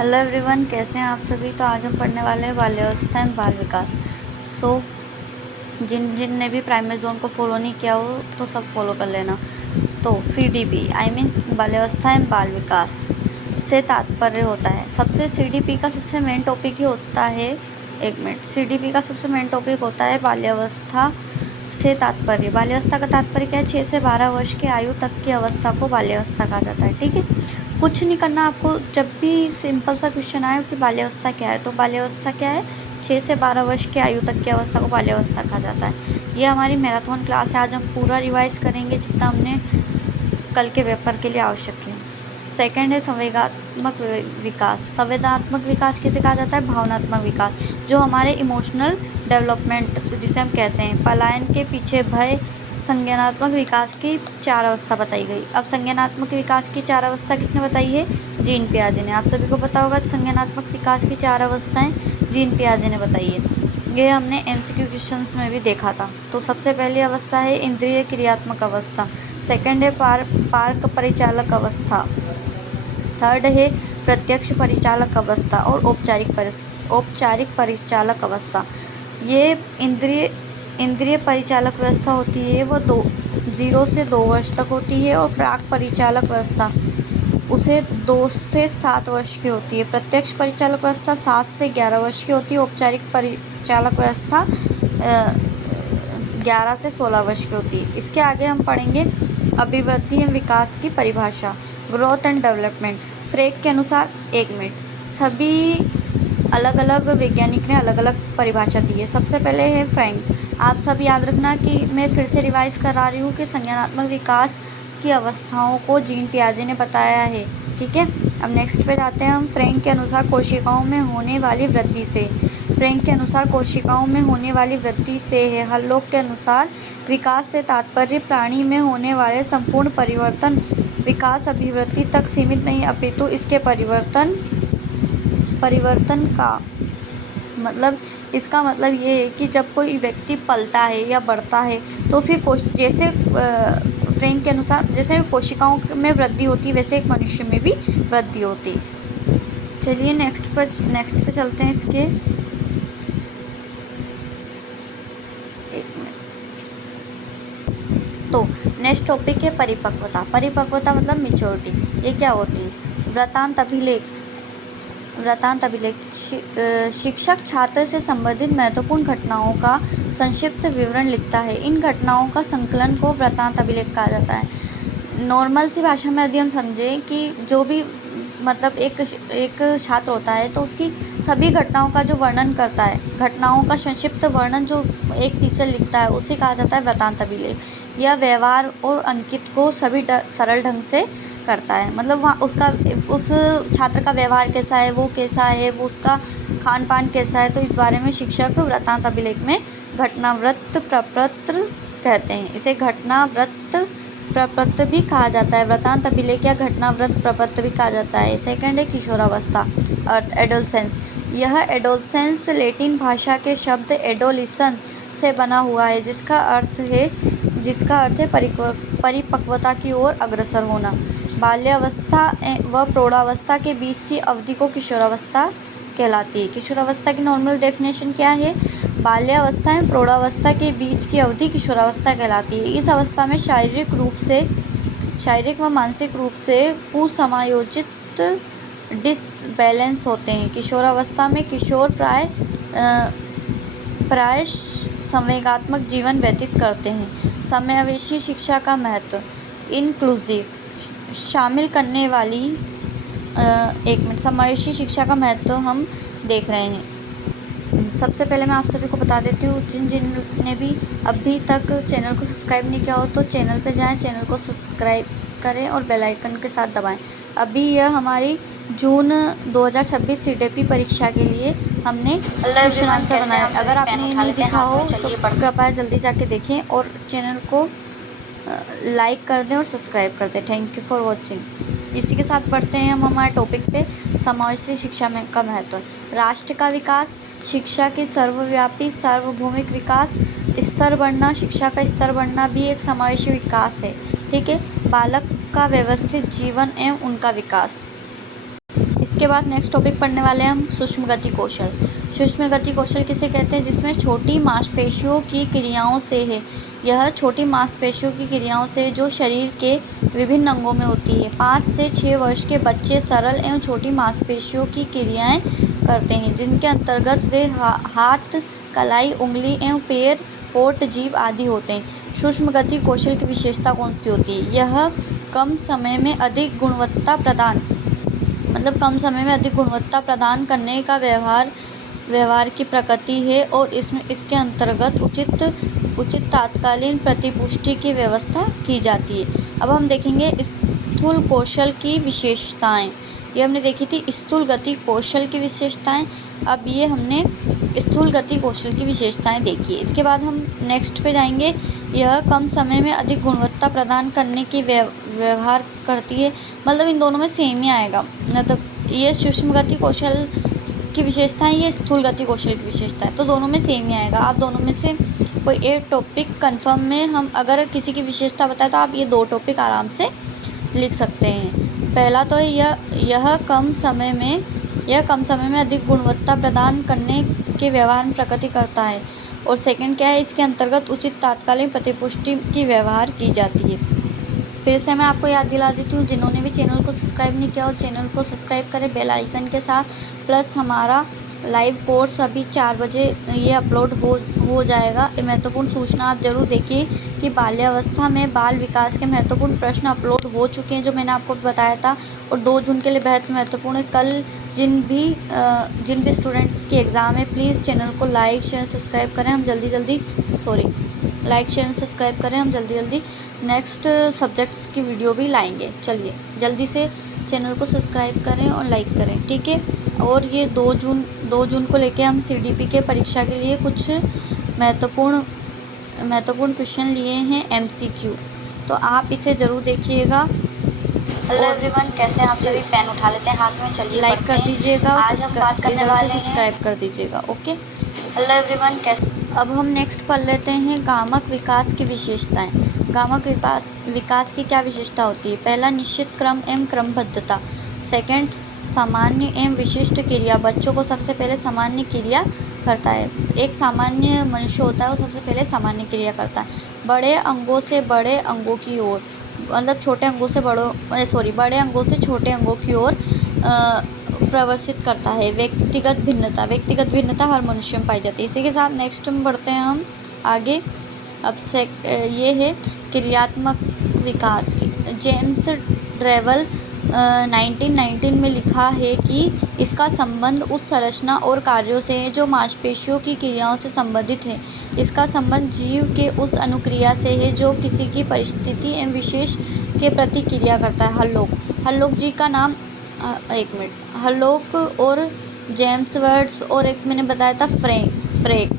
Hello everyone, कैसे हैं आप सभी। तो आज हम पढ़ने वाले हैं बाल्यावस्था एवं बाल विकास। सो जिन ने भी प्राइमरी जोन को फॉलो नहीं किया हो तो सब फॉलो कर लेना। तो CDP आई मीन बाल्यावस्था एवं बाल विकास से तात्पर्य होता है CDP का सबसे मेन टॉपिक ही होता है। CDP का सबसे मेन टॉपिक होता है बाल्यावस्था से तात्पर्य। बाल्यावस्था का तात्पर्य क्या है? 6 से 12 वर्ष की आयु तक की अवस्था को बाल्यावस्था कहा जाता है। ठीक है, कुछ नहीं करना आपको। जब भी सिंपल सा क्वेश्चन आए कि बाल्यावस्था क्या है, तो बाल्यावस्था क्या है? 6 से 12 वर्ष की आयु तक की अवस्था को बाल्यावस्था कहा जाता है। ये हमारी मैराथन क्लास है। आज हम पूरा रिवाइज करेंगे जितना हमने कल के पेपर के लिए आवश्यक है। सेकंड है संवेगात्मक विकास। संवेदनात्मक विकास किसे कहा जाता है? भावनात्मक विकास, जो हमारे इमोशनल डेवलपमेंट जिसे हम कहते हैं। पलायन के पीछे भय। संज्ञानात्मक विकास की 4 अवस्था बताई गई। अब संज्ञानात्मक विकास की 4 अवस्था किसने बताई है? जीन पियाजे ने। आप सभी को पता होगा संज्ञानात्मक विकास की 4 अवस्थाएं जीन पियाजे ने बताई है। ये हमने MCQ क्वेश्चंस में भी देखा था। तो सबसे पहली अवस्था है इंद्रिय क्रियात्मक अवस्था। सेकंड है पार्क परिचालक अवस्था। थर्ड है प्रत्यक्ष परिचालक अवस्था और औपचारिक परिचालक अवस्था। ये इंद्रिय परिचालक व्यवस्था होती है, वो 0 से 2 वर्ष तक होती है। और प्राक परिचालक व्यवस्था उसे 2 से 7 वर्ष की होती है। प्रत्यक्ष परिचालक व्यवस्था 7 से 11 वर्ष की होती है। औपचारिक परिचालक व्यवस्था 11 से 16 वर्ष की होती है। इसके आगे हम पढ़ेंगे अभिवृद्धि एवं विकास की परिभाषा। Growth and development. फ्रेक के अनुसार, 1 मिनट, सभी अलग अलग वैज्ञानिक ने अलग अलग परिभाषा दी है। सबसे पहले है फ्रैंक। आप सब याद रखना कि मैं फिर से रिवाइज करा रही हूँ कि संज्ञानात्मक विकास की अवस्थाओं को जीन पियाजे ने बताया है। ठीक है, अब नेक्स्ट पे जाते हैं हम। फ्रैंक के अनुसार कोशिकाओं में होने वाली वृद्धि से। फ्रैंक के अनुसार कोशिकाओं में होने वाली वृद्धि से है। हरलोक के अनुसार विकास से तात्पर्य प्राणी में होने वाले संपूर्ण परिवर्तन। विकास अभिवृद्धि तक सीमित नहीं अपितु इसके परिवर्तन का मतलब, इसका मतलब ये है कि जब कोई व्यक्ति पलता है या बढ़ता है तो फिर जैसे फ्रैंक के अनुसार जैसे कोशिकाओं में वृद्धि होती है वैसे एक मनुष्य में भी वृद्धि होती है। चलिए नेक्स्ट पे चलते हैं इसके। एक मिनट। तो नेक्स्ट टॉपिक है परिपक्वता। परिपक्वता मतलब मेच्योरिटी। ये क्या होती है? वृत्तांत अभिलेख शिक्षक छात्र से संबंधित महत्वपूर्ण घटनाओं का संक्षिप्त विवरण लिखता है। इन घटनाओं का संकलन को वृत्तांत अभिलेख कहा जाता है। नॉर्मल सी भाषा में यदि हम समझें कि जो भी मतलब एक छात्र होता है तो उसकी सभी घटनाओं का जो वर्णन करता है, घटनाओं का संक्षिप्त वर्णन जो एक टीचर लिखता है उसे कहा जाता है वृत्तांत अभिलेख। यह व्यवहार और अंकित को सभी सरल ढंग से करता है। मतलब वहाँ उस छात्र का व्यवहार कैसा है, वो कैसा है, वो उसका खान पान कैसा है, तो इस बारे में शिक्षक वृत्तांत अभिलेख में घटनावृत्त प्रपत्र कहते हैं। इसे घटनावृत्त प्रपत्र भी कहा जाता है। वृत्तांत अभिलेख या घटनावृत्त प्रपत्र भी कहा जाता है। सेकंड है किशोरावस्था अर्थ एडोलसेंस। यह एडोलसेंस लैटिन भाषा के शब्द एडोलिसन से बना हुआ है जिसका अर्थ है परिपक्वता की ओर अग्रसर होना। बाल्यावस्था व प्रौढ़ावस्था के बीच की अवधि को किशोरावस्था कहलाती है। किशोरावस्था की नॉर्मल डेफिनेशन क्या है? बाल्यावस्था एवं प्रौढ़ावस्था के बीच की अवधि किशोरावस्था कहलाती है। इस अवस्था में शारीरिक व मानसिक रूप से कुसमायोजित डिसबैलेंस होते हैं। किशोरावस्था में किशोर प्राय संवेगात्मक जीवन व्यतीत करते हैं। समावेशी शिक्षा का महत्व। इंक्लूसिव शामिल करने वाली समावेशी शिक्षा का महत्व हम देख रहे हैं। सबसे पहले मैं आप सभी को बता देती हूँ, जिन ने भी अभी तक चैनल को सब्सक्राइब नहीं किया हो तो चैनल पे जाएं, चैनल को सब्सक्राइब करें और बेल आइकन के साथ दबाएं। अभी यह हमारी जून 2026 CDP परीक्षा के लिए हमने क्वेश्चन आंसर बनाया। अगर आपने नहीं देखा हो तो कृपया जल्दी जाके देखें और चैनल को लाइक कर दें और सब्सक्राइब कर दें। Thank you for watching. इसी के साथ बढ़ते हैं हम हमारे टॉपिक पे, समावेशी शिक्षा में का महत्व। राष्ट्र का विकास, शिक्षा की सर्वव्यापी सार्वभौमिक विकास, स्तर बढ़ना, शिक्षा का स्तर बढ़ना भी एक समावेशी विकास है। ठीक है, बालक का व्यवस्थित जीवन एवं उनका विकास। इसके बाद नेक्स्ट टॉपिक पढ़ने वाले हैं हम सूक्ष्म गति कौशल। सूक्ष्म गति कौशल किसे कहते हैं? जिसमें छोटी मांसपेशियों की क्रियाओं से है। यह छोटी मांसपेशियों की क्रियाओं से जो शरीर के विभिन्न अंगों में होती है। 5 से 6 वर्ष के बच्चे सरल एवं छोटी मांसपेशियों की क्रियाएं करते हैं, जिनके अंतर्गत वे हाथ, कलाई, उंगली एवं पैर, होंठ, जीभ आदि होते हैं। सूक्ष्म गति कौशल की विशेषता कौन सी होती है? यह कम समय में अधिक गुणवत्ता प्रदान करने का व्यवहार की प्रकृति है और इसके अंतर्गत उचित तात्कालीन प्रतिपुष्टि की व्यवस्था की जाती है। अब हम देखेंगे स्थूल कौशल की विशेषताएं। ये हमने देखी थी स्थूल गति कौशल की विशेषताएं। अब ये हमने स्थूल गति कौशल की विशेषताएं देखी है। इसके बाद हम नेक्स्ट पे जाएंगे। यह कम समय में अधिक गुणवत्ता प्रदान करने की व्यवहार करती है। मतलब इन दोनों में सेम ही आएगा। मतलब ये सूक्ष्म गति कौशल की विशेषताएं, ये स्थूल गति कौशल की विशेषताएं, तो दोनों में सेम ही आएगा। आप दोनों में से कोई एक टॉपिक कंफर्म में हम अगर किसी की विशेषता बताए तो आप ये 2 टॉपिक आराम से लिख सकते हैं। पहला तो यह कम समय में अधिक गुणवत्ता प्रदान करने के व्यवहार में प्रकृति करता है। और सेकंड क्या है? इसके अंतर्गत उचित तात्कालीन प्रतिपुष्टि की व्यवहार की जाती है। फिर से मैं आपको याद दिला देती हूँ, जिन्होंने भी चैनल को सब्सक्राइब नहीं किया हो चैनल को सब्सक्राइब करें बेल आइकन के साथ। प्लस हमारा लाइव कोर्स अभी 4 बजे ये अपलोड हो जाएगा। महत्वपूर्ण सूचना आप ज़रूर देखिए कि बाल्यावस्था में बाल विकास के महत्वपूर्ण प्रश्न अपलोड हो चुके हैं, जो मैंने आपको बताया था। और 2 जून के लिए बेहद महत्वपूर्ण है। कल जिन भी स्टूडेंट्स की एग्ज़ाम है, प्लीज़ चैनल को लाइक शेयर सब्सक्राइब करें। हम जल्दी नेक्स्ट सब्जेक्ट्स की वीडियो भी लाएंगे। चलिए जल्दी से चैनल को सब्सक्राइब करें और लाइक करें, ठीक है। और ये 2 जून को लेके हम CDP के परीक्षा के लिए कुछ महत्वपूर्ण क्वेश्चन लिए हैं MCQ, तो आप इसे ज़रूर देखिएगा। हेलो एवरीवन, कैसे हैं आप सभी? पेन उठा लेते हैं हाथ में। चलिए लाइक कर दीजिएगा और आज हम बात करने वाले हैं सब्सक्राइब कर दीजिएगा। ओके, हेलो एवरीवन, कैसे? अब हम नेक्स्ट पढ़ लेते हैं गामक विकास की विशेषताएं। गामक विकास की क्या विशेषता होती है? पहला, निश्चित क्रम एवं क्रमबद्धता। सेकंड, सामान्य एवं विशिष्ट क्रिया। बच्चों को सबसे पहले सामान्य क्रिया करता है। एक सामान्य मनुष्य होता है, वो सबसे पहले सामान्य क्रिया करता है। बड़े अंगों से बड़े अंगों की ओर, मतलब बड़े अंगों से छोटे अंगों की ओर प्रवर्तित करता है। व्यक्तिगत भिन्नता हर मनुष्य में पाई जाती है। इसी के साथ नेक्स्ट में बढ़ते हैं हम आगे। अब से ये है क्रियात्मक विकास की। जेम्स ड्रेवल 1919 में लिखा है कि इसका संबंध उस संरचना और कार्यों से है जो मांसपेशियों की क्रियाओं से संबंधित है। इसका संबंध जीव के उस अनुक्रिया से है जो किसी की परिस्थिति एवं विशेष के प्रति क्रिया करता है। हल्लोक जी का नाम हल्लोक और जेम्स वर्ड्स और एक मैंने बताया था फ्रेक,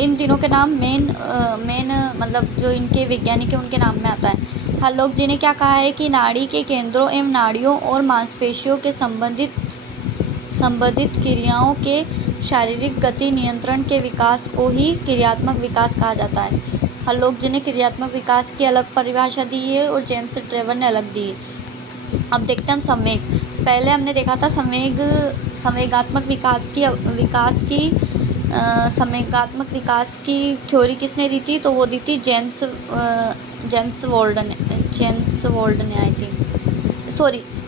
इन तीनों के नाम मेन मतलब जो इनके वैज्ञानिक है उनके नाम में आता है। हल्लोक जी ने क्या कहा है कि नाड़ी के केंद्रों एवं नाड़ियों और मांसपेशियों के संबंधित क्रियाओं के शारीरिक गति नियंत्रण के विकास को ही क्रियात्मक विकास कहा जाता है। हल्लोक जी ने क्रियात्मक विकास की अलग परिभाषा दी है और जेम्स ड्रेवर ने अलग दी है। अब देखते हैं हम संवेग। पहले हमने देखा था संवेगात्मक विकास की थ्योरी किसने दी थी? तो वो दी थी जेम्स वोल्ड ने आई थी,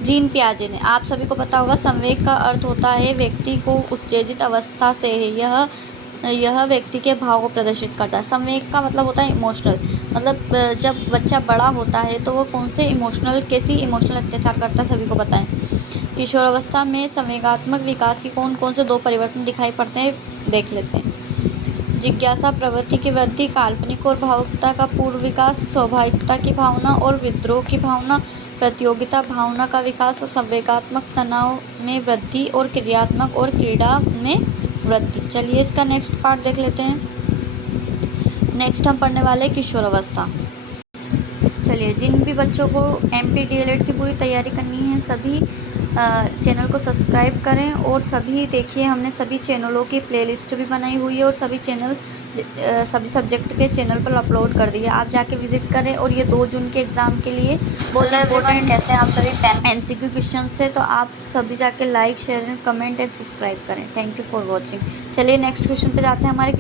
जीन पियाजे ने। आप सभी को पता होगा संवेग का अर्थ होता है व्यक्ति को उत्तेजित अवस्था से है, यह व्यक्ति के भाव को प्रदर्शित करता है। संवेग का मतलब होता है इमोशनल, मतलब जब बच्चा बड़ा होता है तो वो कैसी इमोशनल अत्याचार करता है, सभी को पता है। किशोरावस्था में संवेगात्मक विकास के कौन कौन से 2 परिवर्तन दिखाई पड़ते हैं, देख लेते हैं। जिज्ञासा प्रवृत्ति की वृद्धि, काल्पनिक और भावुकता का पूर्व विकास, स्वाभाविकता की भावना और विद्रोह की भावना, प्रतियोगिता भावना का विकास, संवेगात्मक तनाव में वृद्धि और क्रियात्मक और क्रीड़ा में वृद्धि। चलिए इसका नेक्स्ट पार्ट देख लेते हैं। नेक्स्ट हम पढ़ने वाले किशोरावस्था। चलिए, जिन भी बच्चों को MP DLED की पूरी तैयारी करनी है, सभी चैनल को सब्सक्राइब करें और सभी देखिए हमने सभी चैनलों की प्लेलिस्ट भी बनाई हुई है और सभी चैनल सभी सब्जेक्ट के चैनल पर अपलोड कर दिए। आप जाके विजिट करें और ये 2 जून के एग्ज़ाम के लिए बहुत हेलो एवरीवन, इंपॉर्टेंट कैसे हैं आप सभी पेन एमसीक्यू क्वेश्चन है, तो आप सभी जाके like share and comment and subscribe करें। Thank you for watching. चलिए नेक्स्ट क्वेश्चन पे जाते हैं। हमारे